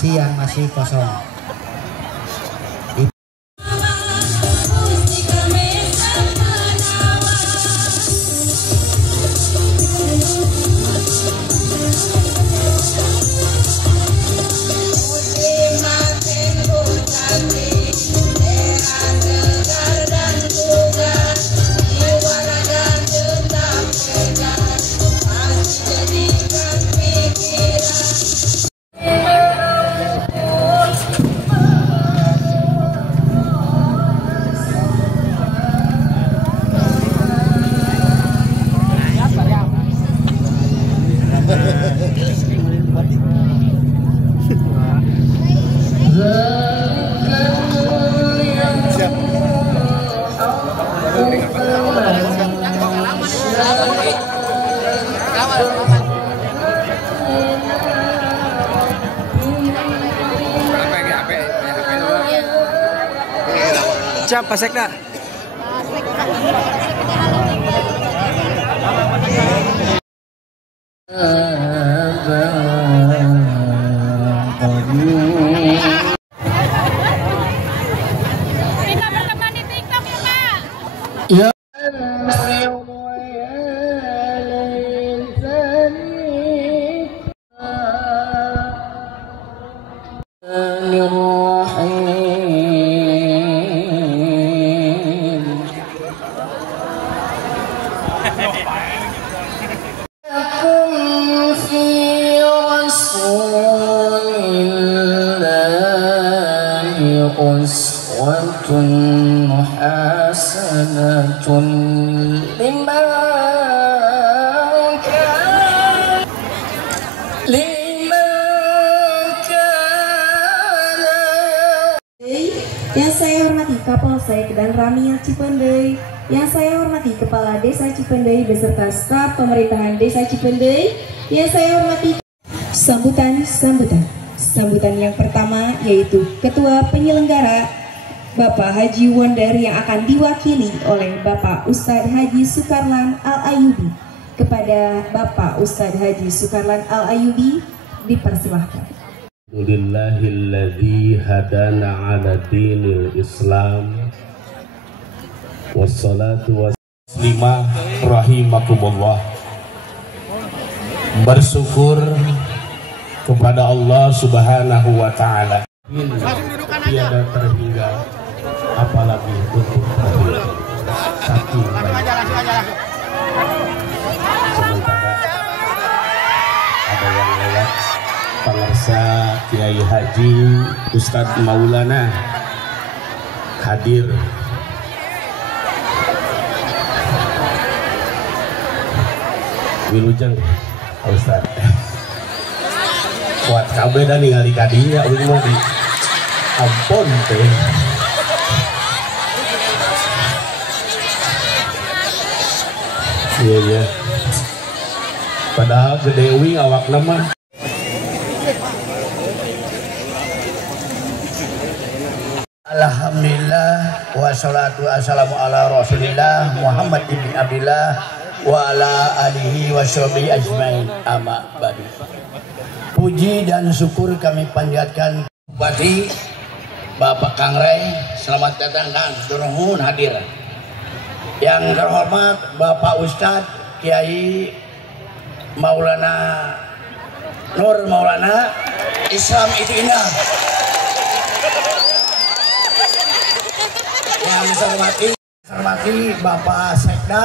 kursi yang masih kosong. Siap, Pak Sekda. Kita berteman di TikTok ya, Pak. Ya. Yang saya hormati Kapolsek dan Ramil Cipendei, yang saya hormati Kepala Desa Cipendei beserta staf pemerintahan Desa Cipendei, yang saya hormati sambutan yang pertama yaitu Ketua Penyelenggara Bapak Haji Wonder yang akan diwakili oleh Bapak Ustadz Haji Sukarlan Al-Ayubi. Kepada Bapak Ustadz Haji Sukarlan Al-Ayubi dipersilahkan. Alhamdulillahilladzi hadana ala dinil Islam wassalatu wassalamah rahimakumullah. Bersyukur kepada Allah Subhanahu wa ta'ala. Tiada terhingga apalagi untuk terhingga. Saking baik. Sementara ada yang lewat Pangarsa Kiai Haji Ustadz Maulana hadir. Wilujeng Ustadz kuat kabeh dan ningali kadinya ini mau di ampun teh. Iya padahal gede uing awak nama. Alhamdulillah wassalatu wassalamu ala rasulillah Muhammad ibn Abdillah wa ala alihi wa sahbihi ajmain, amma ba'du. Puji dan syukur kami panjatkan Bupati Bapak Kangrai, selamat datang dan turun hadir. Yang terhormat Bapak Ustadz Kiai Maulana Nur Maulana, Islam itu indah. Yang saya hormati Bapak Sekda,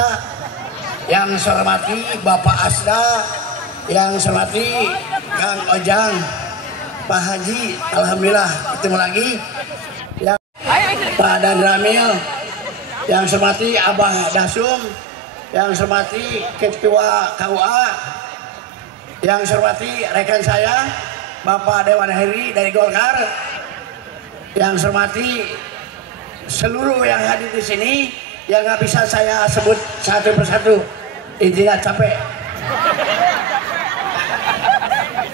yang saya hormati Bapak Asda, yang saya hormati Kang Ojang, Pak Haji, alhamdulillah ketemu lagi. Yang Pak Dan Ramil, yang saya hormati Abah Dasum, yang saya hormati Ketua KUA, yang saya hormati rekan saya Bapak Dewan Heri dari Golkar, yang saya hormati seluruh yang hadir di sini, yang nggak bisa saya sebut satu persatu, intinya capek.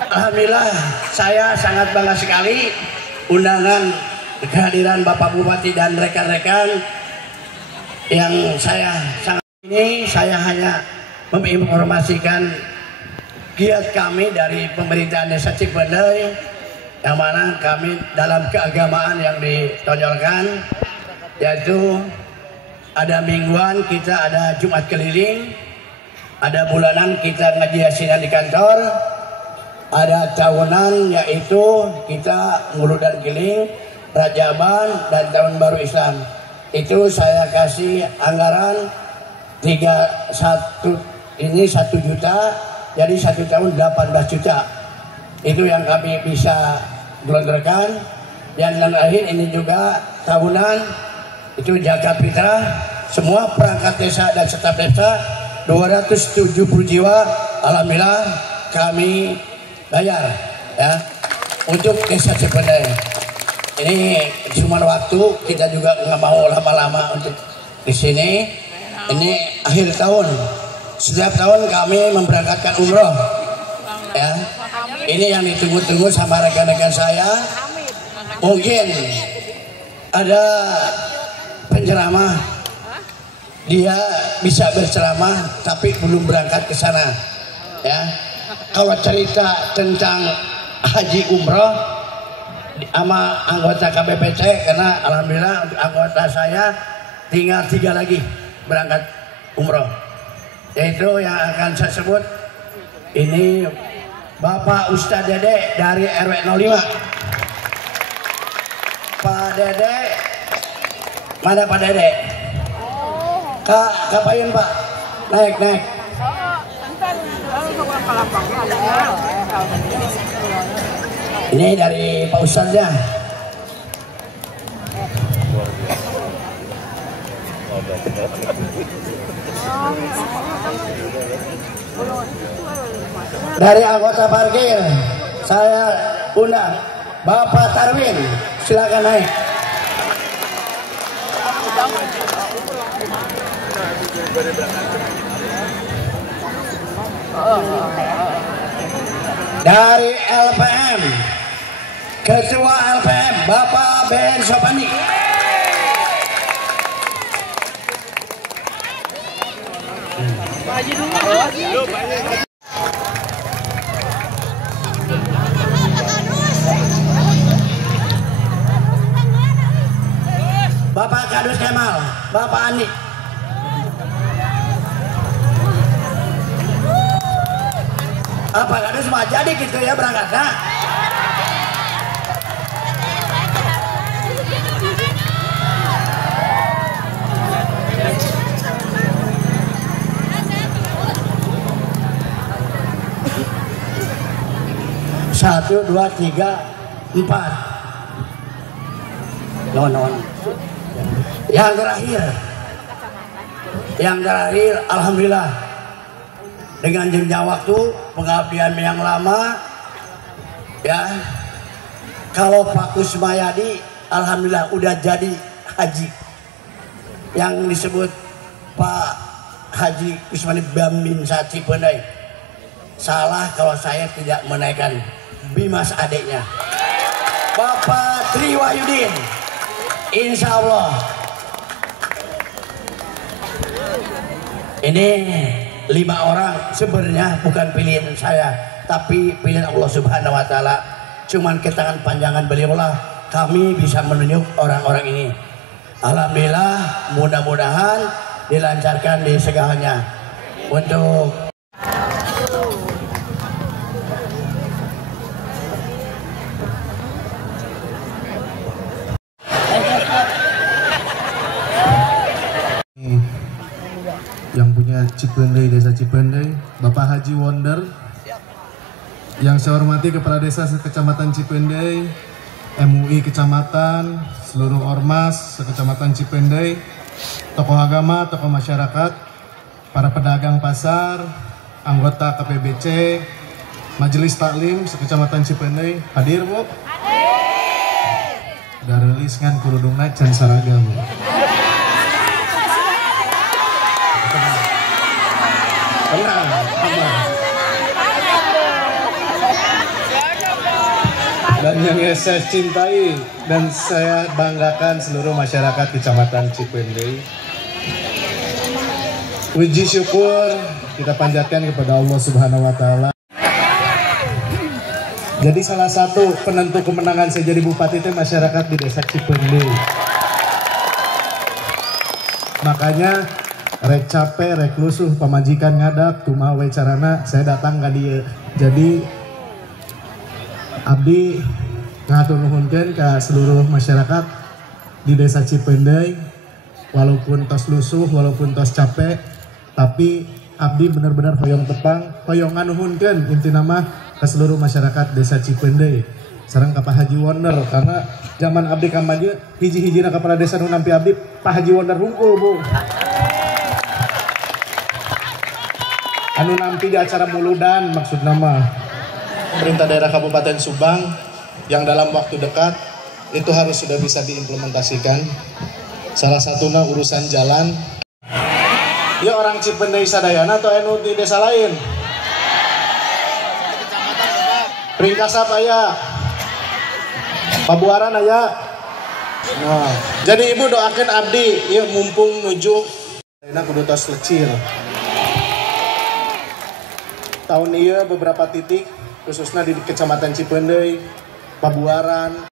Alhamdulillah, saya sangat bangga sekali undangan kehadiran Bapak Bupati dan rekan-rekan yang saya sangat ini. Saya hanya menginformasikan giat kami dari pemerintahan Desa Cipendei yang mana kami dalam keagamaan yang ditonjolkan, yaitu ada mingguan kita ada Jumat keliling, ada bulanan kita ngaji yasinan di kantor, ada tahunan yaitu kita nguludan keliling, Rajaban dan Tahun Baru Islam. Itu saya kasih anggaran 1 juta, jadi 1 tahun 18 juta. Itu yang kami bisa gelontorkan. Dan yang akhir ini juga tahunan itu jaga fitrah semua perangkat desa dan staf desa 270 jiwa, alhamdulillah kami bayar ya untuk desa Cipendei. Ini cuma waktu, kita juga nggak mau lama-lama untuk di sini. Ini akhir tahun, setiap tahun kami memberangkatkan umroh ya. Ini yang ditunggu-tunggu sama rekan-rekan saya. Mungkin ada penceramah, dia bisa berceramah tapi belum berangkat ke sana ya. Kalau cerita tentang haji umroh sama anggota KBPC, karena alhamdulillah untuk anggota saya tinggal 3 lagi berangkat umroh, yaitu yang akan saya sebut ini Bapak Ustadz Dede dari RW 05. Pak Dede, mana Pak Dede? Kak Payun Pak, naik. Ini dari Pak Ustadz ya. Dari anggota parkir saya undang Bapak Tarwin, silakan naik. Dari LPM, Ketua LPM Bapak Ben Sopandi. Bapak Kadus Kemal, Bapak Andi. Apa Kadus mah jadi gitu ya berangkatnya? Satu, dua, tiga, 4. Non. Yang terakhir, alhamdulillah dengan jenjang waktu pengabdian yang lama ya. Kalau Pak Kusmayadi alhamdulillah udah jadi haji, yang disebut Pak Haji Kusmayadi Bambinsa Cipendei. Salah kalau saya tidak menaikkan Bimas adiknya Bapak Tri Wahyudin. Insya Allah ini 5 orang sebenarnya bukan pilihan saya, tapi pilihan Allah Subhanahu Wa Taala. Cuman ke tangan panjangan beliaulah kami bisa menunjuk orang-orang ini. Alhamdulillah, mudah-mudahan dilancarkan di segalanya. Untuk yang punya Cipendei, Desa Cipendei, Bapak Haji Wonder. Yang saya hormati Kepala Desa Kecamatan Cipendei, MUI Kecamatan, seluruh Ormas Kecamatan Cipendei, tokoh agama, tokoh masyarakat, para pedagang pasar, anggota KPBC, Majelis Taklim Sekecamatan Cipendei. Hadir Bu? Hadir. Darelis ngan kurudungna can saragam. Dan yang saya cintai dan saya banggakan seluruh masyarakat Kecamatan Cipendei. Puji syukur kita panjatkan kepada Allah Subhanahu Wa Taala. Jadi salah satu penentu kemenangan saya jadi bupati itu masyarakat di desa Cipendei. Makanya rek capek, rek lusuh, pamajikan ngadak, kumaha we carana saya datang ka dieu. Jadi abdi ngatur nuhunkeun ka seluruh masyarakat di desa Cipendei, walaupun tos lusuh, walaupun tos capek, tapi abdi benar-benar hoyong tepang, hoyong nganuhunkeun intina mah ke seluruh masyarakat desa Cipendei. Sareng ka Pak Haji Wonder, karena zaman abdi kampanye hiji-hijina kepala desa nu nampi abdi Pak Haji Wonder hungkul, Bu. Anu nampi di acara muludan maksud nama pemerintah daerah Kabupaten Subang yang dalam waktu dekat itu harus sudah bisa diimplementasikan. Salah satunya urusan jalan. Ya orang Cipendei sadayana atau anu di desa lain? Ringkasap aya, Pabuaran aya. Nah, jadi ibu doakan abdi, ya mumpung nuju. Enak kudu tos lecir. Tahun ini beberapa titik, khususnya di Kecamatan Cipendei, Pabuaran.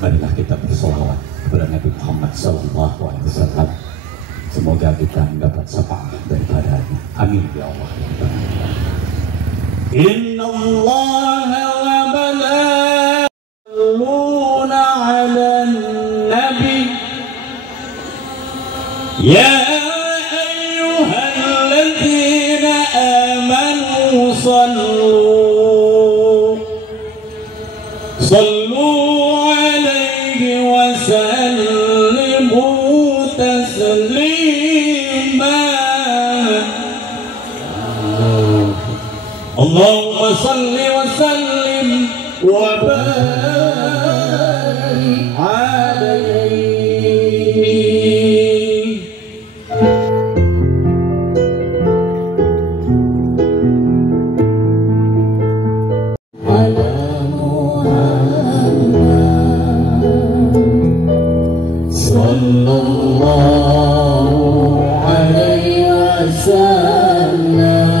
Marilah kita bersolawat kepada Nabi Muhammad SAW. Semoga kita mendapat syafaat daripadanya. Amin ya Allah. Inna Allah wa malaikatahu ala nabi ya ayyuhalladzina amanu sallu Allahumma salli wa sallim wa barik alaihi. Ala Muhammad sallallahu alaihi wasallam.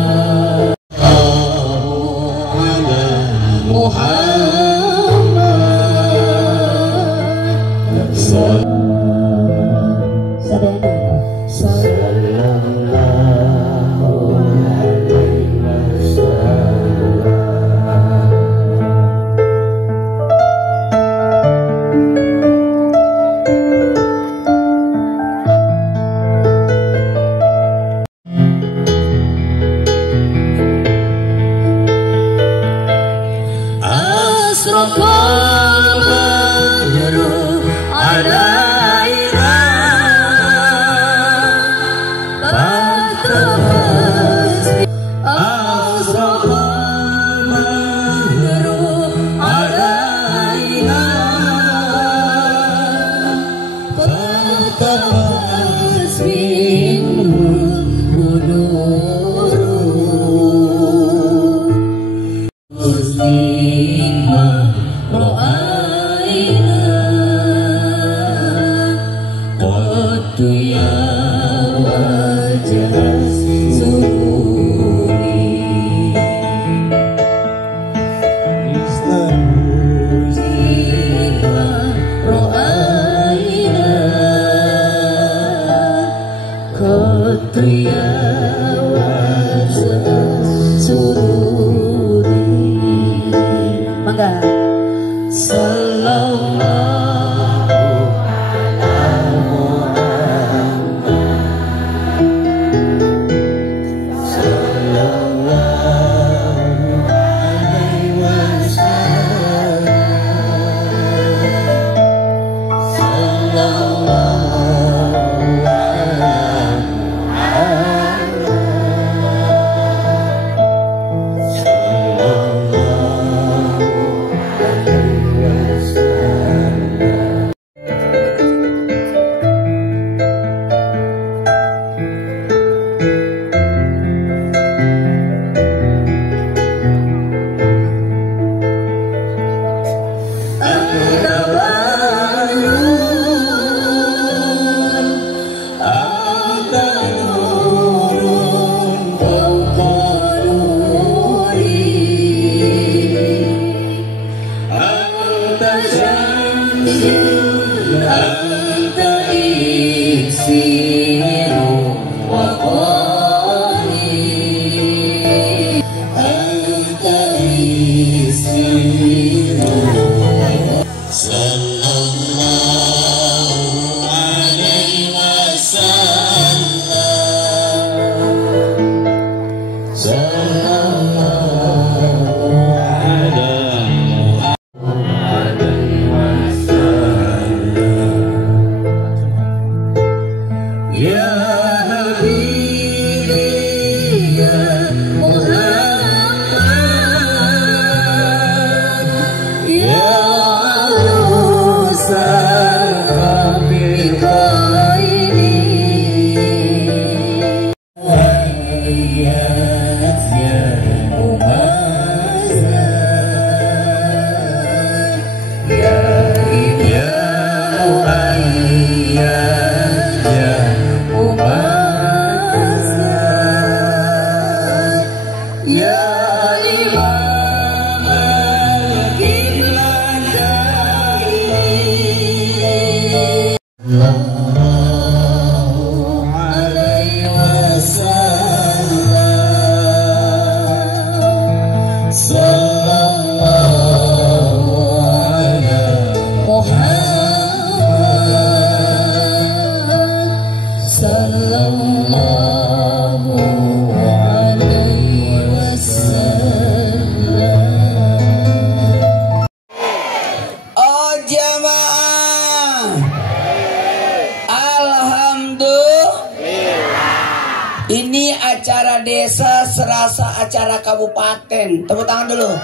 Ini acara desa serasa acara kabupaten. Tepuk tangan dulu.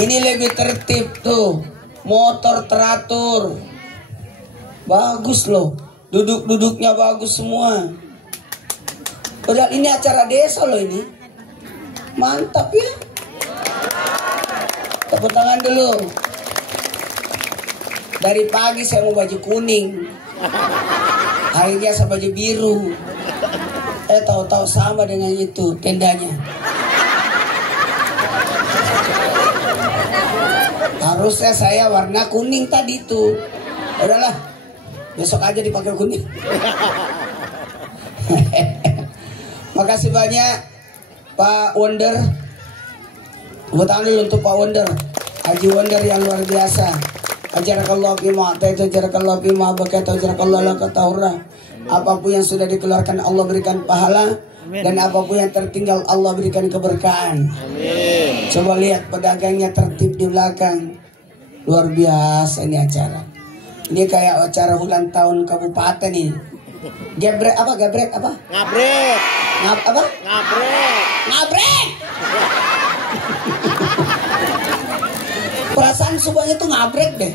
Ini lebih tertib tuh. Motor teratur. Bagus loh. Duduk-duduknya bagus semua. Padahal ini acara desa loh ini. Mantap ya. Tepuk tangan dulu. Dari pagi saya mau baju kuning. Akhirnya saya baju biru. Tahu-tahu sama dengan itu tendanya. Harusnya saya warna kuning tadi tuh. Udahlah, besok aja dipakai kuning. Makasih banyak Pak Wonder. Tepuk tangan dulu untuk Pak Wonder, Haji Wonder yang luar biasa. Ajarakallahu bima ataitu ajarakallahu bima bakaitu ajarakallahu laka tahura. Apapun yang sudah dikeluarkan Allah berikan pahala, dan apapun yang tertinggal Allah berikan keberkahan. Amin. Coba lihat pedagangnya tertib di belakang. Luar biasa ini acara. Ini kayak acara ulang tahun kabupaten ini. Gebrek apa? Gebrek apa? Ngabrek. Apa? Ngabrek. Ngabrek. Perasaan Subang itu ngabrek deh.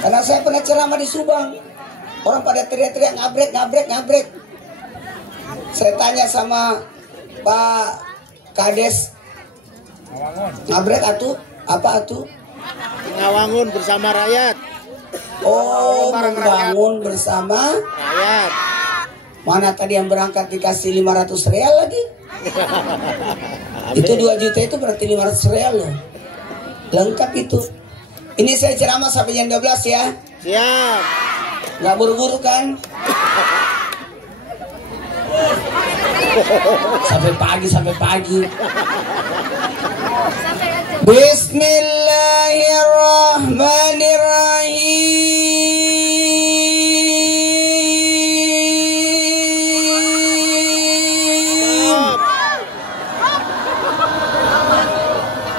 Karena saya pernah ceramah di Subang. Orang pada teriak-teriak ngabrek, ngabrek, ngabrek. Saya tanya sama Pak Kades, ngabrek atuh? Apa atuh? Ngawangun bersama rakyat. Oh, membangun bersama Rakyat. Mana tadi yang berangkat dikasih 500 real lagi? Itu 2 juta itu berarti 500 real loh. Lengkap itu. Ini saya ceramah sampai jam 12 ya. Siap. Nggak buru-buru kan? Sampai pagi. Bismillahirrahmanirrahim.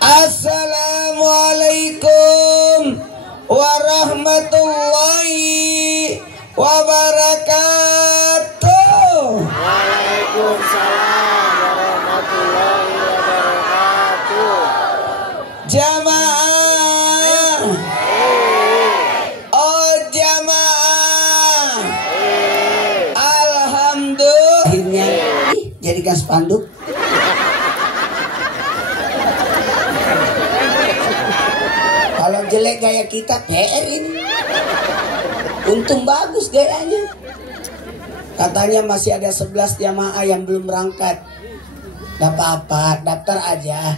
Assalamualaikum warahmatullahi wabarakatuh. Waalaikumsalam warahmatullahi wabarakatuh. Jamaah, oh jamaah, alhamdulillah. Akhirnya jadikan spanduk. Kalau jelek gaya kita PR ini. Untung bagus gayanya. Katanya masih ada 11 jamaah yang belum berangkat. Gak apa-apa, daftar aja.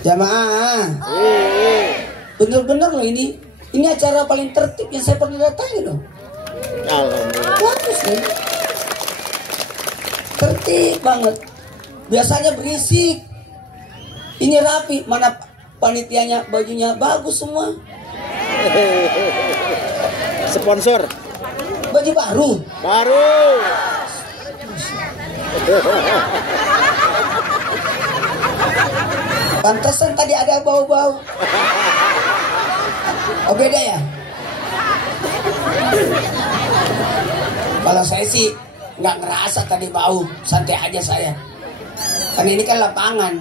Jamaah, bener-bener loh ini. Ini acara paling tertib yang saya pernah datangi loh. Alhamdulillah. Bagus nih. Tertib banget. Biasanya berisik. Ini rapi. Mana panitianya bajunya bagus semua. Sponsor Baju baru. Pantesan tadi ada bau-bau. Oh beda ya? Kalau saya sih nggak ngerasa tadi bau, santai aja saya. Karena ini kan lapangan.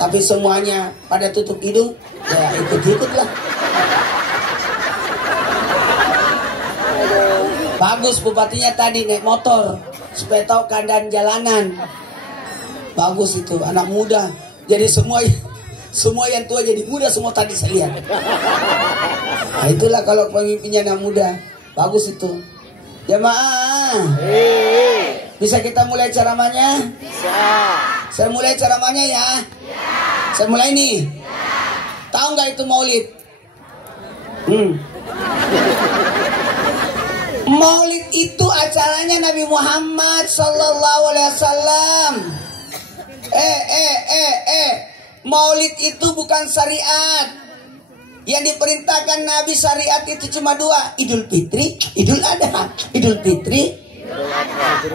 Tapi semuanya pada tutup hidung, ya ikut-ikut lah. Bagus bupatinya tadi naik motor supaya tahu keadaan jalanan. Bagus itu anak muda. Jadi semua yang tua jadi muda semua tadi saya lihat. Nah, itulah kalau pemimpinnya anak muda. Bagus itu. Jamaah. Bisa kita mulai ceramahnya? Bisa. Saya mulai ceramahnya ya. Saya mulai nih. Tahu nggak itu maulid? Maulid itu acaranya Nabi Muhammad Sallallahu Alaihi Wasallam. Maulid itu bukan syariat. Yang diperintahkan Nabi syariat itu cuma 2, Idul Fitri, Idul Adha. Idul Fitri,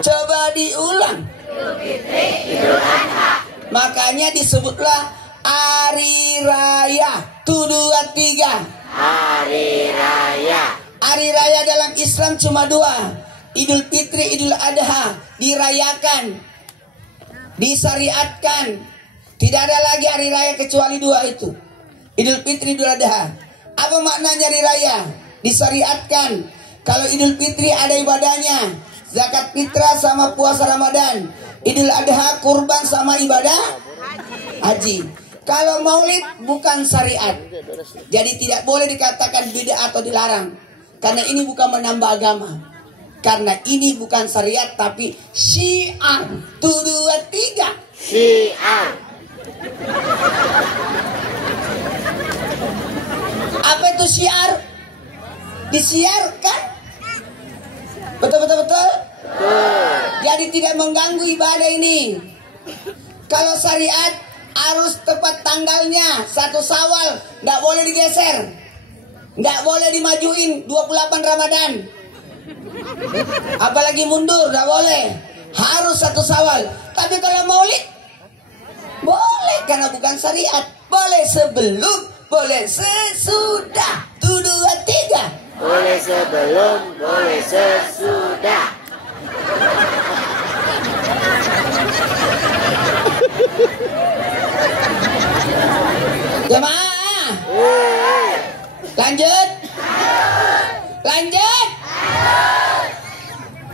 coba diulang. Idul Fitri, Idul Adha. Makanya disebutlah Hari Raya. 1, 2, 3. Hari Raya. Hari Raya dalam Islam cuma 2, Idul Fitri, Idul Adha. Dirayakan, disyariatkan. Tidak ada lagi hari raya kecuali 2 itu, Idul Fitri, Idul Adha. Apa maknanya hari raya? Disyariatkan. Kalau Idul Fitri ada ibadahnya, zakat fitrah sama puasa Ramadan. Idul Adha kurban sama ibadah haji. Kalau maulid bukan syariat, jadi tidak boleh dikatakan bid'ah atau dilarang. Karena ini bukan menambah agama. Karena ini bukan syariat tapi syiar. 1, 2, 3. Syiar. Apa itu syiar? Disiarkan. Betul. Jadi tidak mengganggu ibadah ini. Kalau syariat harus tepat tanggalnya, 1 Syawal, nggak boleh digeser, nggak boleh dimajuin 28 Ramadan, apalagi mundur, nggak boleh, harus 1 Syawal. Tapi kalau maulid Boleh karena bukan syariat. Boleh sebelum, boleh sesudah. 1, 2, 3. Boleh sebelum, boleh sesudah. Jemaah. Lanjut. Lanjut.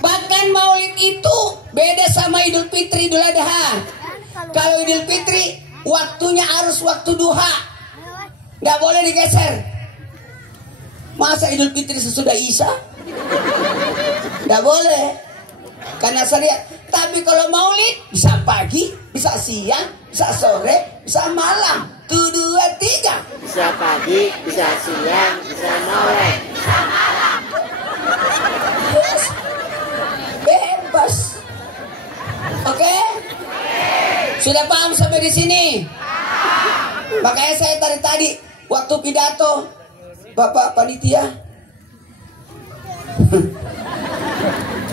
Bahkan maulid itu beda sama Idul Fitri, Idul Adha. Kalau Idul Fitri waktunya harus waktu duha, nggak boleh digeser. Masa Idul Fitri sesudah Isya? Nggak boleh, karena syariat. Tapi kalau maulid bisa pagi, bisa siang, bisa sore, bisa malam. 1, 2, 3. Bisa pagi, bisa siang, bisa sore, bisa malam. Bebas. Oke? Sudah paham sampai di sini? Makanya saya tadi waktu pidato Bapak panitia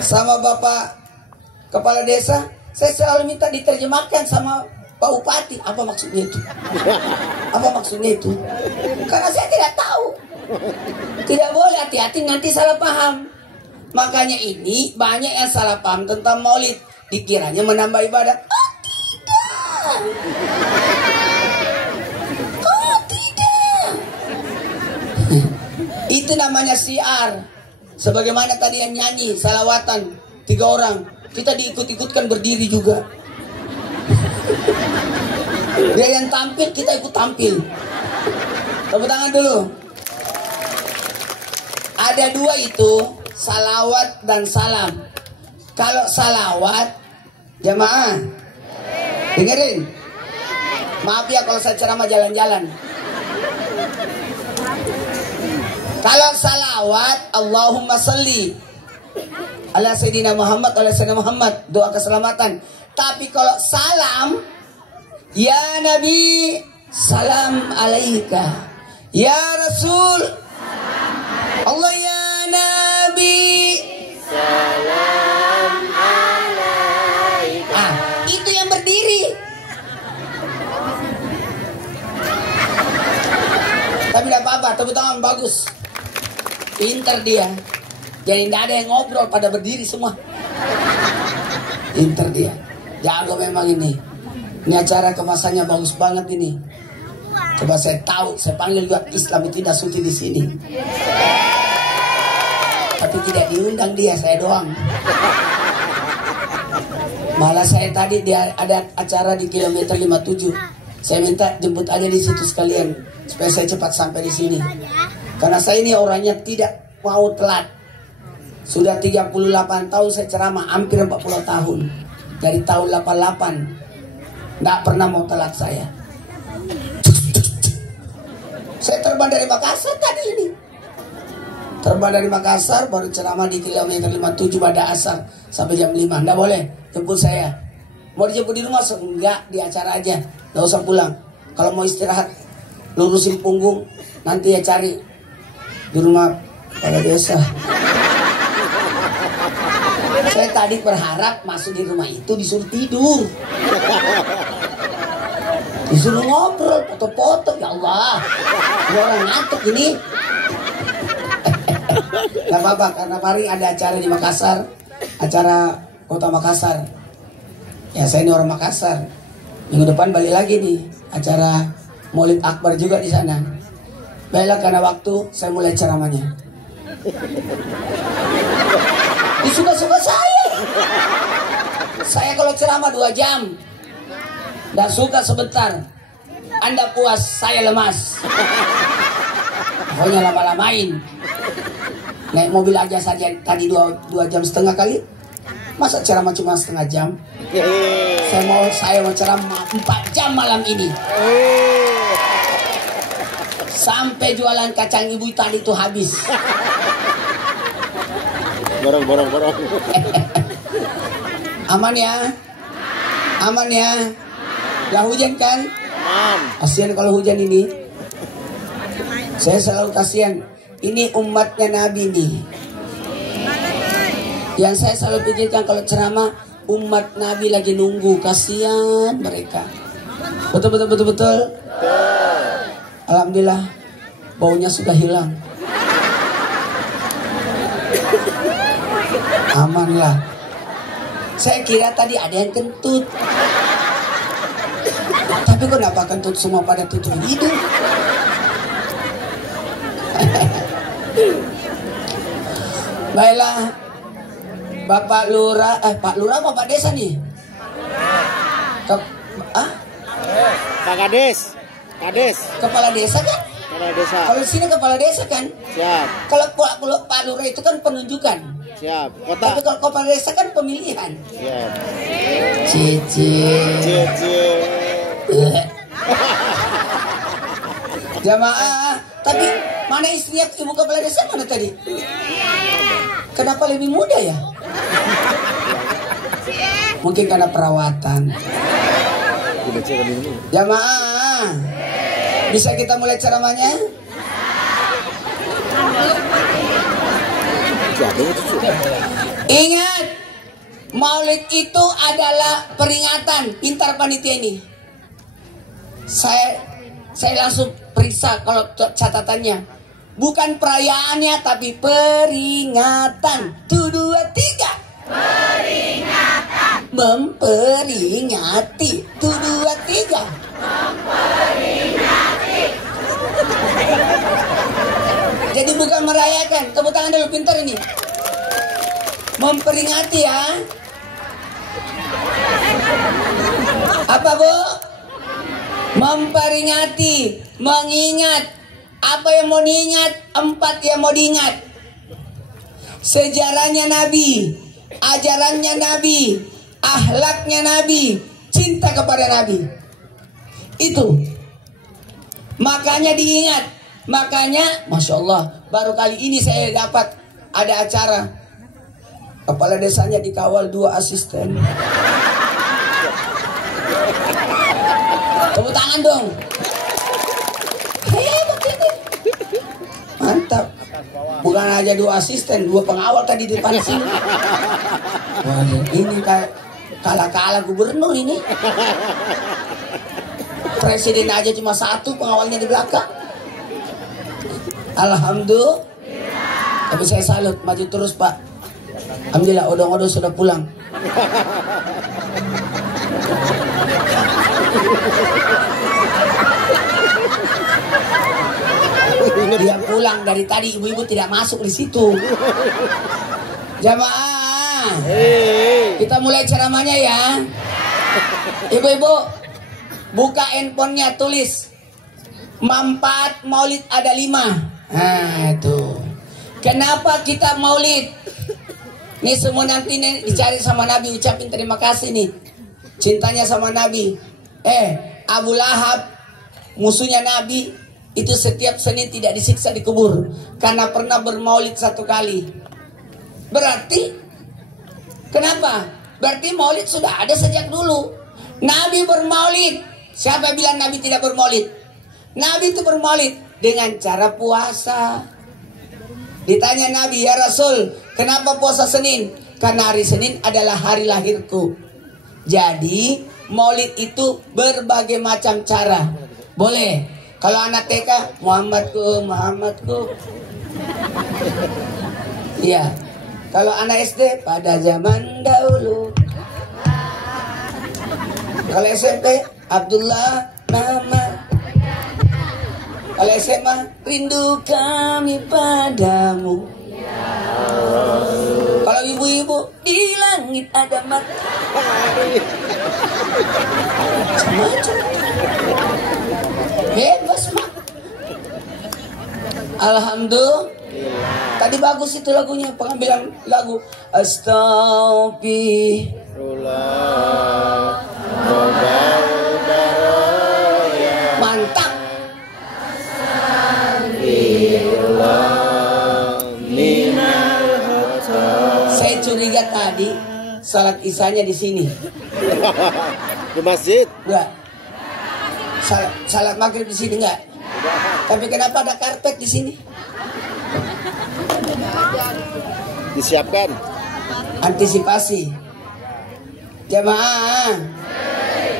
sama Bapak kepala desa, saya selalu minta diterjemahkan sama Pak Bupati. Apa maksudnya itu? Apa maksudnya itu? Karena saya tidak tahu. Tidak boleh, hati-hati nanti salah paham. Makanya ini banyak yang salah paham tentang maulid. Dikiranya menambah ibadah. Oh tidak. Oh tidak. Itu namanya syiar. Sebagaimana tadi yang nyanyi salawatan 3 orang, kita diikut-ikutkan berdiri juga. Dia yang tampil, kita ikut tampil. Tepuk tangan dulu. Ada 2 itu, salawat dan salam. Kalau salawat, jamaah dengerin. Maaf ya kalau saya ceramah jalan-jalan. Kalau salawat, Allahumma salli ala Sayyidina Muhammad, ala Sayyidina Muhammad, doa keselamatan. Tapi kalau salam, ya Nabi, salam alaika. Ya Rasul, Allah ya Nabi, Salam alaika. itu yang berdiri. Tapi tidak apa-apa, tepuk tangan bagus. Pinter dia. Jadi tidak ada yang ngobrol, pada berdiri semua. Pinter dia. Jago memang ini. Ini acara kemasannya bagus banget ini. Coba saya tahu, saya panggil juga Islam itu Dasuti di sini. Tapi tidak diundang dia, saya doang. Malah saya tadi dia ada acara di kilometer 57. Saya minta jemput aja di situ sekalian supaya saya cepat sampai di sini. Karena saya ini orangnya tidak mau telat. Sudah 38 tahun saya ceramah, hampir 40 tahun. Dari tahun 88 nggak pernah mau telat saya. Saya terbang dari Makassar tadi ini. Terbang dari Makassar, baru ceramah di kilometer 57 pada asar sampai jam 5. Nggak boleh jemput saya. Mau dijemput di rumah? Enggak, di acara aja. Nggak usah pulang. Kalau mau istirahat, lurusin punggung, nanti ya cari di rumah kepala desa. Saya tadi berharap masuk di rumah itu disuruh tidur, disuruh ngobrol, foto-foto. Ya Allah, ini orang ngantuk ini. Gak apa-apa, karena kemarin ada acara di Makassar, acara Kota Makassar. Ya saya ini orang Makassar. Minggu depan balik lagi nih, acara Maulid Akbar juga di sana. Baiklah, karena waktu saya mulai ceramahnya. Suka-suka saya. Saya kalau ceramah 2 jam, dan suka sebentar. Anda puas, saya lemas. Pokoknya lama-lamain. Naik mobil aja saja tadi 2 jam setengah kali. Masa ceramah cuma setengah jam? Saya mau ceramah 4 jam malam ini. Sampai jualan kacang ibu tadi itu habis. Borong. Aman ya? Aman ya? Gak hujan kan? Kasihan kalau hujan ini. Saya selalu kasihan. Ini umatnya Nabi nih. Yang saya selalu pikirkan kalau ceramah, umat Nabi lagi nunggu, kasihan mereka. Betul. Alhamdulillah baunya sudah hilang. Aman lah. Saya kira tadi ada yang kentut. Tapi kenapa kentut semua pada tutup hidung? Baiklah, Bapak Lurah, Pak Lurah apa Pak Desa nih? Pak Kades. Kepala desa kan? Kepala desa. Kalau di sini kepala desa kan? Siap. Kalau Pak Lurah itu kan penunjukan. Siap. Tapi Kota. kalau kepala desa kan pemilihan. Siap. Cici. Jamaah, tapi mana istrinya ibu kepala desa mana tadi? Kenapa lebih muda ya? Mungkin karena perawatan. Jamaah, bisa kita mulai ceramahnya? Ingat, Maulid itu adalah peringatan. Pintar panitia ini. Saya langsung periksa kalau catatannya. Bukan perayaannya tapi peringatan. 1, 2, 3. Peringatan. Memperingati. 1, 2, 3. Memperingati. Jadi bukan merayakan. Tepuk tangan dulu, pintar ini. Memperingati ya. Apa Bu? Memperingati, mengingat. Apa yang mau diingat? 4 yang mau diingat. Sejarahnya Nabi, ajarannya Nabi, akhlaknya Nabi, cinta kepada Nabi. Itu. Makanya diingat. Makanya, Masya Allah, baru kali ini saya dapat ada acara. Kepala desanya dikawal 2 asisten. Tepuk tangan dong. Hebat ini. Mantap. Bukan aja 2 asisten, 2 pengawal tadi di depan sini. Wah, ini kalah gubernur ini. Presiden aja cuma 1, pengawalnya di belakang. Alhamdulillah. Tapi saya salut, maju terus Pak. Alhamdulillah, odong-odong sudah pulang. Dia pulang dari tadi, ibu-ibu tidak masuk di situ. Jamaah, kita mulai ceramahnya ya. Ibu-ibu, buka handphonenya, tulis manfaat Maulid ada 5. Nah itu. Kenapa kita Maulid? Nih semua nanti nih dicari sama Nabi, ucapin terima kasih nih. Cintanya sama Nabi. Abu Lahab, musuhnya Nabi, itu setiap Senin tidak disiksa di kubur karena pernah bermaulid 1 kali. Berarti kenapa? Berarti maulid sudah ada sejak dulu. Nabi bermaulid. Siapa yang bilang Nabi tidak bermaulid? Nabi itu bermaulid dengan cara puasa. Ditanya Nabi, ya Rasul, kenapa puasa Senin? Karena hari Senin adalah hari lahirku. Jadi maulid itu berbagai macam cara. Boleh. Kalau anak TK, Muhammadku. Iya. Kalau anak SD, pada zaman dahulu. Kalau SMP, Abdullah, Muhammad. Kalau SMA, rindu kami padamu. Kalau ibu-ibu, di langit ada matahari. Macam-macam. Bebas mak. Alhamdulillah. Tadi bagus itu lagunya, pengambilan lagu. Astagfirullah. Mantap. Saya curiga tadi salat isanya di sini. Di masjid? Enggak. Salat maghrib di sini enggak? Tapi kenapa ada karpet di sini? Disiapkan. Antisipasi. Jamaah.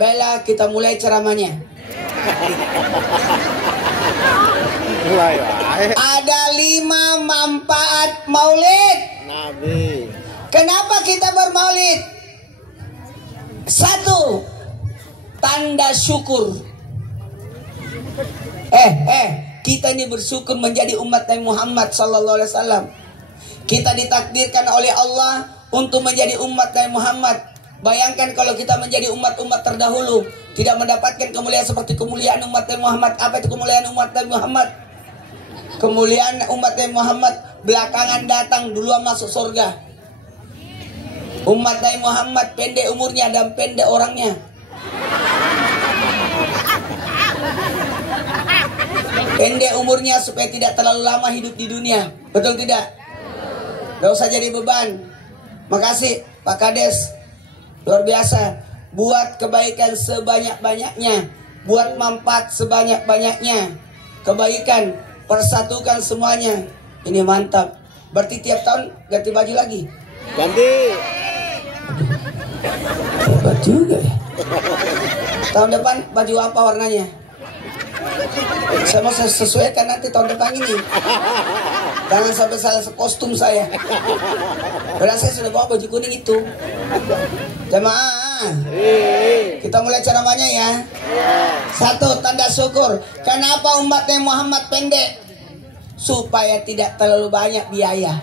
Baiklah, kita mulai ceramahnya. Ada 5 manfaat maulid. Kenapa kita bermaulid? 1. Tanda syukur. Kita ini bersyukur menjadi umat Nabi Muhammad sallallahu alaihi wasallam. Kita ditakdirkan oleh Allah untuk menjadi umat Nabi Muhammad. Bayangkan kalau kita menjadi umat-umat terdahulu, tidak mendapatkan kemuliaan seperti kemuliaan umat Nabi Muhammad. Apa itu kemuliaan umat Nabi Muhammad? Kemuliaan umat Nabi Muhammad belakangan datang, duluan masuk surga. Umat Nabi Muhammad pendek umurnya dan pendek orangnya. Pendek umurnya supaya tidak terlalu lama hidup di dunia. Betul tidak? Gak usah jadi beban. Makasih Pak Kades. Luar biasa. Buat kebaikan sebanyak-banyaknya. Buat manfaat sebanyak-banyaknya. Kebaikan. Persatukan semuanya. Ini mantap. Berarti tiap tahun ganti baju lagi? Ganti. Hebat juga ya. Tahun depan baju apa warnanya? Saya mau sesuaikan nanti tahun depan ini. Jangan sampai salah kostum saya. Padahal saya sudah bawa baju kuning itu. Jemaah, kita mulai ceramahnya ya. 1. Tanda syukur. Kenapa umatnya Muhammad pendek? Supaya tidak terlalu banyak biaya.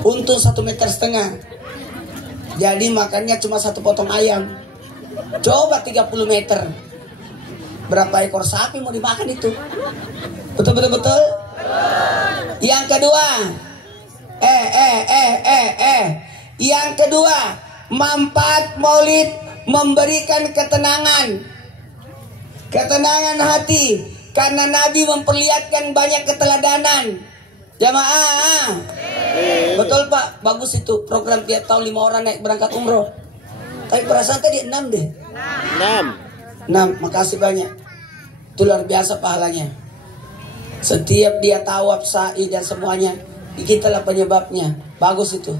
Untuk 1,5 meter. Jadi makannya cuma 1 potong ayam. Coba 30 meter. Berapa ekor sapi mau dimakan itu? Betul. Yang kedua, Yang kedua, manfaat maulid memberikan ketenangan. Ketenangan hati. Karena Nabi memperlihatkan banyak keteladanan. Jamaah. Betul Pak, bagus itu program tiap tahun 5 orang naik berangkat umroh. Tapi perasaan tadi 6 deh. 6, makasih banyak. Itu luar biasa pahalanya. Setiap dia tawaf, sa'i dan semuanya, kita lah penyebabnya. Bagus itu.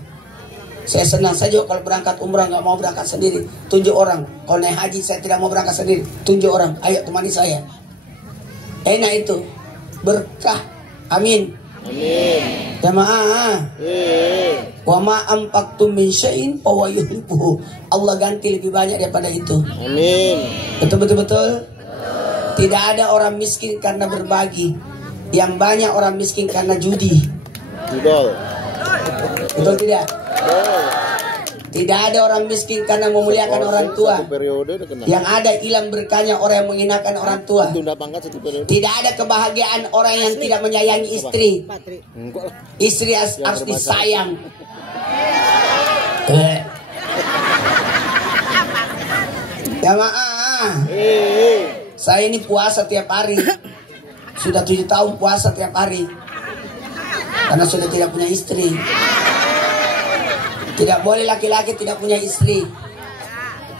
Saya senang saja kalau berangkat umrah nggak mau berangkat sendiri. Tunjuk orang. Kalau naik haji saya tidak mau berangkat sendiri. Tunjuk orang. Ayo temani saya. Enak itu. Berkah. Amin. Jamaah. Wa ma anfaqtum min syai'in fa huwa yuhibbuhu. Allah ganti lebih banyak daripada itu. Amin. Betul. Tidak ada orang miskin karena berbagi. Yang banyak orang miskin karena judi. Betul tidak? Tidak ada orang miskin karena memuliakan orang tua. Yang ada hilang berkahnya orang yang menghinakan orang tua. Tidak ada kebahagiaan orang yang tidak menyayangi istri. Istri harus disayang. Jamaah, saya ini puasa tiap hari. Sudah 7 tahun puasa tiap hari. Karena sudah tidak punya istri. Tidak boleh laki-laki tidak punya istri.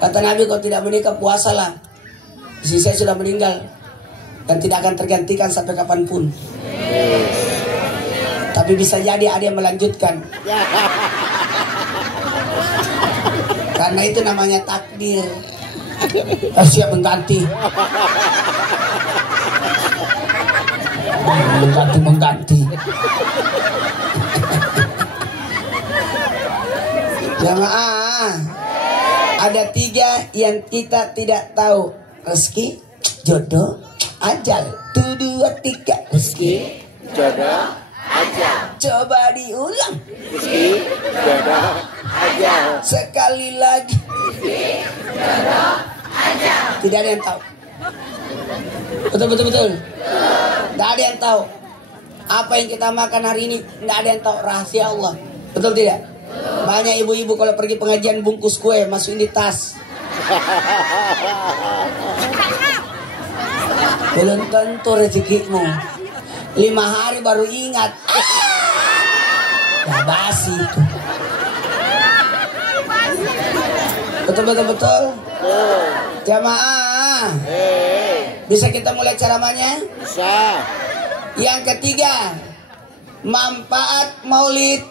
Kata Nabi, kalau tidak menikah puasalah. Istri saya sudah meninggal dan tidak akan tergantikan sampai kapanpun. Tapi bisa jadi ada yang melanjutkan. Karena itu namanya takdir. Siap mengganti. Mengganti. Jamaah, ada 3 yang kita tidak tahu. Rezeki, jodoh, ajal. 1, 2, 3. Rezeki, jodoh, ajal. Coba diulang. Rezeki, jodoh, ajal. Sekali lagi. Rezeki, jodoh, ajal. Tidak ada yang tahu. Betul. Tidak ada yang tahu. Apa yang kita makan hari ini, tidak ada yang tahu. Rahasia Allah. Betul tidak? Banyak ibu-ibu kalau pergi pengajian bungkus kue masukin di tas. Belum tentu rezekimu. 5 hari baru ingat. Ya basi itu. Betul. Jamaah. Bisa kita mulai ceramahnya? Bisa. Yang ketiga, manfaat maulid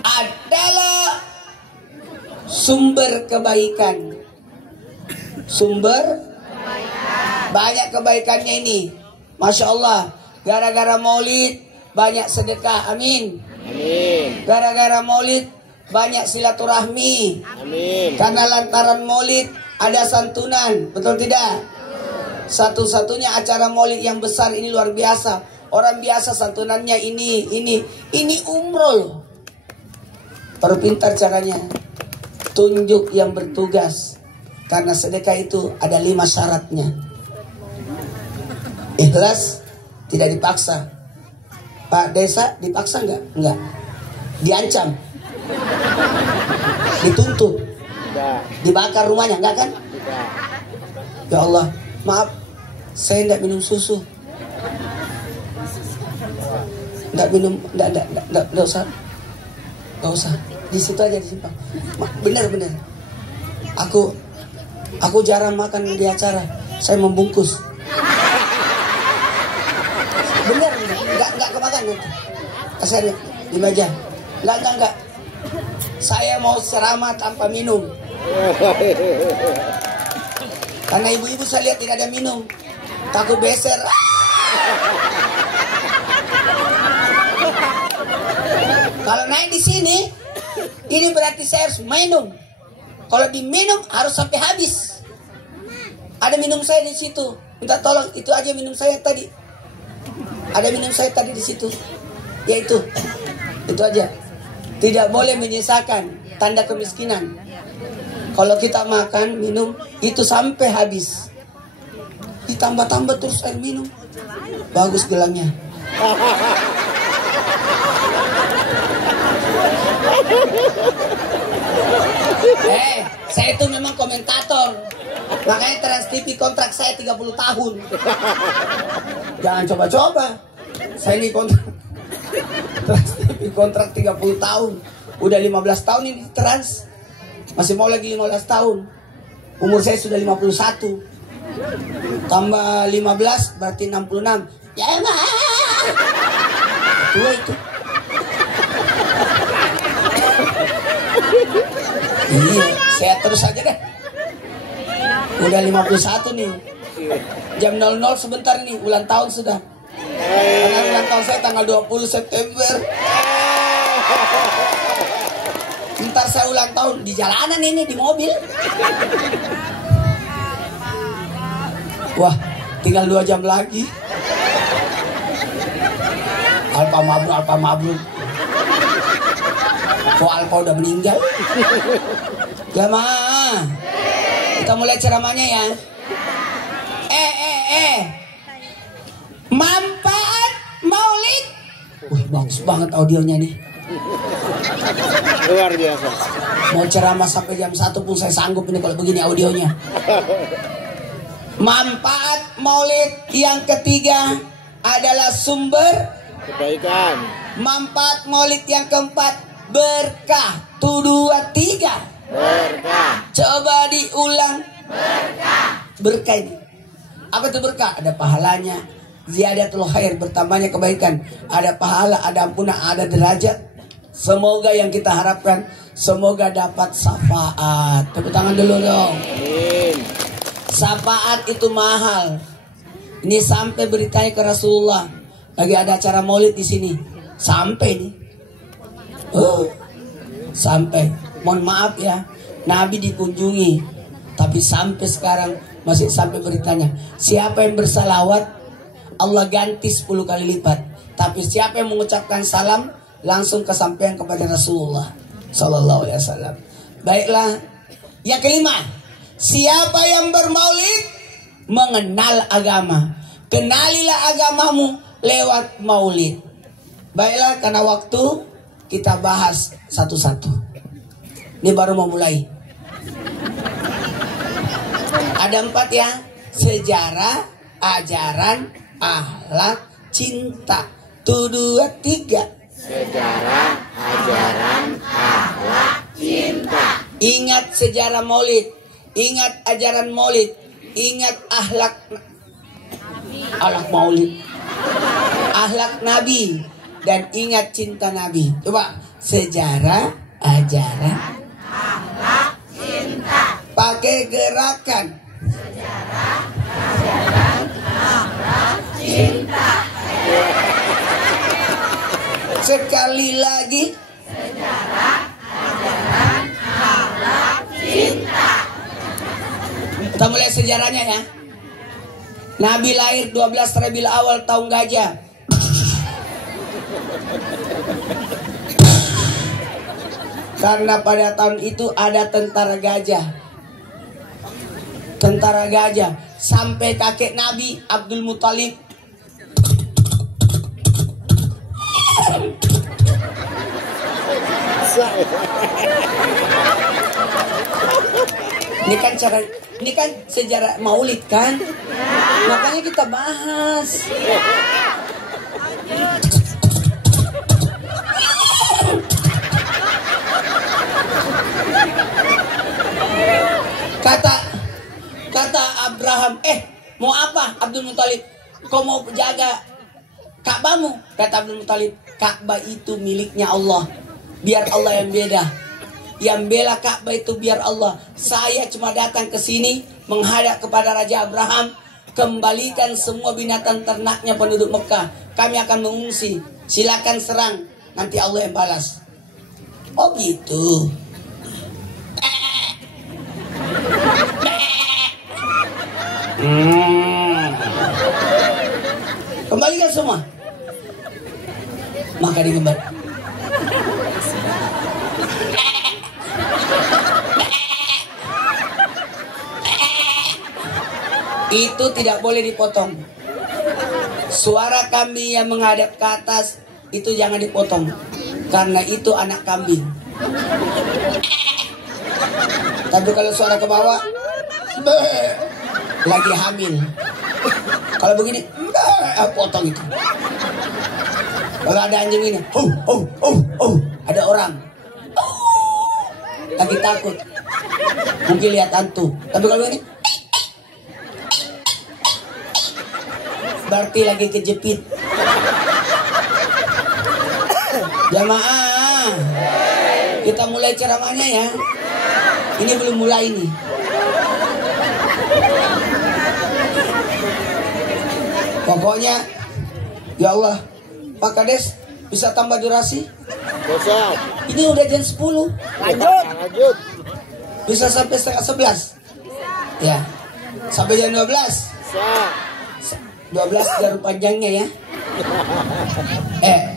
adalah sumber kebaikan. Sumber banyak kebaikannya ini. Masya Allah. Gara-gara maulid banyak sedekah. Amin. Amin. Gara-gara maulid banyak silaturahmi. Amin. Karena lantaran maulid ada santunan. Betul tidak? Satu-satunya acara maulid yang besar ini luar biasa. Orang biasa santunannya ini umroh loh. Perpintar caranya. Tunjuk yang bertugas. Karena sedekah itu ada 5 syaratnya. Ikhlas, tidak dipaksa. Pak Desa dipaksa enggak? Enggak. Diancam. Dituntut. Dibakar rumahnya, enggak kan? Ya Allah, maaf, saya enggak minum susu. Enggak minum, enggak usah. Enggak usah. Di situ aja disimpan. Benar. Aku jarang makan di acara. Saya membungkus. Benar. Enggak kemakan nanti. Kasih di meja. Enggak. Saya mau ceramah tanpa minum. Karena ibu-ibu saya lihat tidak ada minum. Takut beser. Kalau naik di sini, ini berarti saya harus minum. Kalau diminum harus sampai habis. Ada minum saya di situ. Minta tolong, itu aja minum saya tadi. Ada minum saya tadi di situ. Ya itu aja. Tidak boleh menyisakan, tanda kemiskinan. Kalau kita makan, minum, itu sampai habis. Ditambah-tambah terus air minum. Bagus gelangnya. Saya itu memang komentator. Makanya Trans TV kontrak saya 30 tahun. Jangan coba-coba. Saya ini kontrak Trans TV kontrak 30 tahun. Udah 15 tahun ini Trans. Masih mau lagi 15 tahun. Umur saya sudah 51. Tambah 15 berarti 66. Ya emang. Tua itu. Iya, saya terus aja deh. Udah 51 nih. Jam 00 sebentar nih, ulang tahun sudah. Karena ulang tahun saya tanggal 20 September. Ntar saya ulang tahun di jalanan ini, di mobil. Wah, tinggal 2 jam lagi. Alfa mabruk. Kok Alfa udah meninggal? Jamaah, kita mulai ceramahnya ya. Manfaat maulid. Wih, bagus banget audionya nih. Luar biasa. Mau ceramah sampai jam 1 pun saya sanggup ini kalau begini audionya. Manfaat maulid yang ketiga adalah sumber Kebaikan. Manfaat maulid yang keempat berkah. 1, 2, 3. Berkah. Coba diulang. Berkah ini. Apa itu berkah? Ada pahalanya. Ziyadatul khair, bertambahnya kebaikan. Ada pahala, ada ampunan, ada derajat. Semoga yang kita harapkan, semoga dapat syafaat. Tepuk tangan dulu dong. Amin. Syafaat itu mahal. Ini sampai beritanya ke Rasulullah. Lagi ada acara maulid di sini. Sampai nih. Sampai. Mohon maaf ya, Nabi dikunjungi, tapi sampai sekarang masih sampai beritanya. Siapa yang bersalawat, Allah ganti 10 kali lipat. Tapi siapa yang mengucapkan salam, langsung kesampaian kepada Rasulullah Sallallahu Alaihi Wasallam. Baiklah, yang kelima, siapa yang bermaulid mengenal agama. Kenalilah agamamu lewat maulid. Baiklah, karena waktu kita bahas satu-satu. Ini baru mau mulai. Ada 4 ya. Sejarah, ajaran, akhlak, cinta. 1, 2, 3. Sejarah, ajaran, akhlak, cinta. Ingat sejarah maulid, ingat ajaran maulid, ingat akhlak maulid, akhlak Nabi, dan ingat cinta Nabi. Coba sejarah, ajaran, akhlak, Pakai gerakan. Sekali lagi. Kita mulai sejarahnya ya. Nabi lahir 12 Rabiul Awal tahun gajah. Karena pada tahun itu ada tentara gajah. Tentara gajah. Sampai kakek Nabi Abdul Muthalib. Ini kan sejarah Maulid kan? Makanya kita bahas. Kata Abraham, mau apa Abdul Muthalib? Kau mau jaga Ka'bahmu? Kata Abdul Muthalib, Ka'bah itu miliknya Allah. Biar Allah yang beda. Yang bela Ka'bah itu biar Allah. Saya cuma datang ke sini menghadap kepada Raja Abraham, kembalikan semua binatang ternaknya penduduk Mekah. Kami akan mengungsi. Silakan serang, nanti Allah yang balas. Oh gitu. Kembalikan semua. Maka dikembali. Itu tidak boleh dipotong. Suara kambing yang menghadap ke atas itu jangan dipotong, karena itu anak kambing. Tapi kalau suara ke bawah, lagi hamil. Kalau begini, potong itu. Kalau ada anjing ini, ada orang, lagi takut, mungkin lihat hantu. Tapi kalau begini, berarti lagi kejepit. Jamaah, kita mulai ceramahnya ya. Ini belum mulai nih. Pokoknya, ya Allah, Pak Kades bisa tambah durasi? Bisa. Ini udah jam 10. Lanjut. Bisa sampai setengah 11? Ya. Sampai jam 12? Bisa. 12 garu panjangnya ya.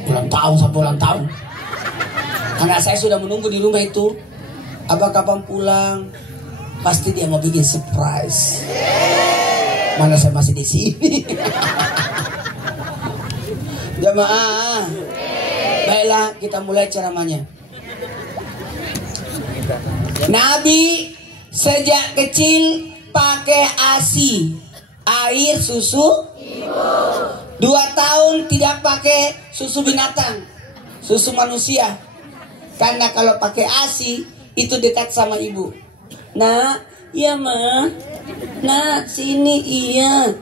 Ulang tahun sampai ulang tahun. Anak saya sudah menunggu di rumah itu. Abah kapan pulang? Pasti dia mau bikin surprise. Mana saya masih di sini. Jamaah. Baiklah, kita mulai ceramahnya. Nabi sejak kecil pakai ASI, air susu. 2 tahun tidak pakai susu binatang, susu manusia. Karena kalau pakai ASI itu dekat sama ibu. Nah, iya mah. Nah, sini iya.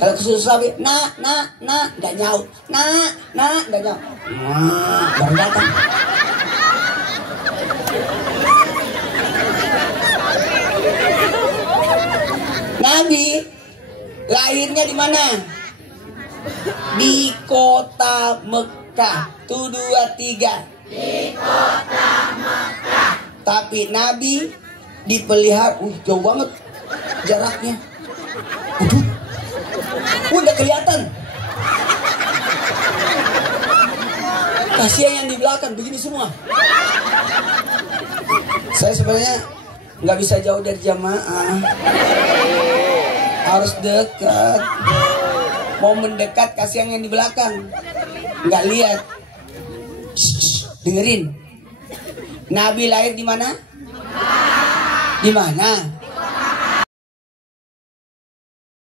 Kalau ke susu sapi, nah, nggak nyaut. Nah, nggak nyaut. Baru datang. Nabi lahirnya di mana? Di kota Mekah. 1, 2, 3. Di kota Mekah. Tapi Nabi dipelihara, jauh banget jaraknya. Udah kelihatan. Kasihan yang di belakang begini semua. Saya sebenarnya nggak bisa jauh dari jamaah. Harus dekat. Mau mendekat, kasihan yang di belakang. Nggak lihat. Dengerin. Nabi lahir di mana? Di mana?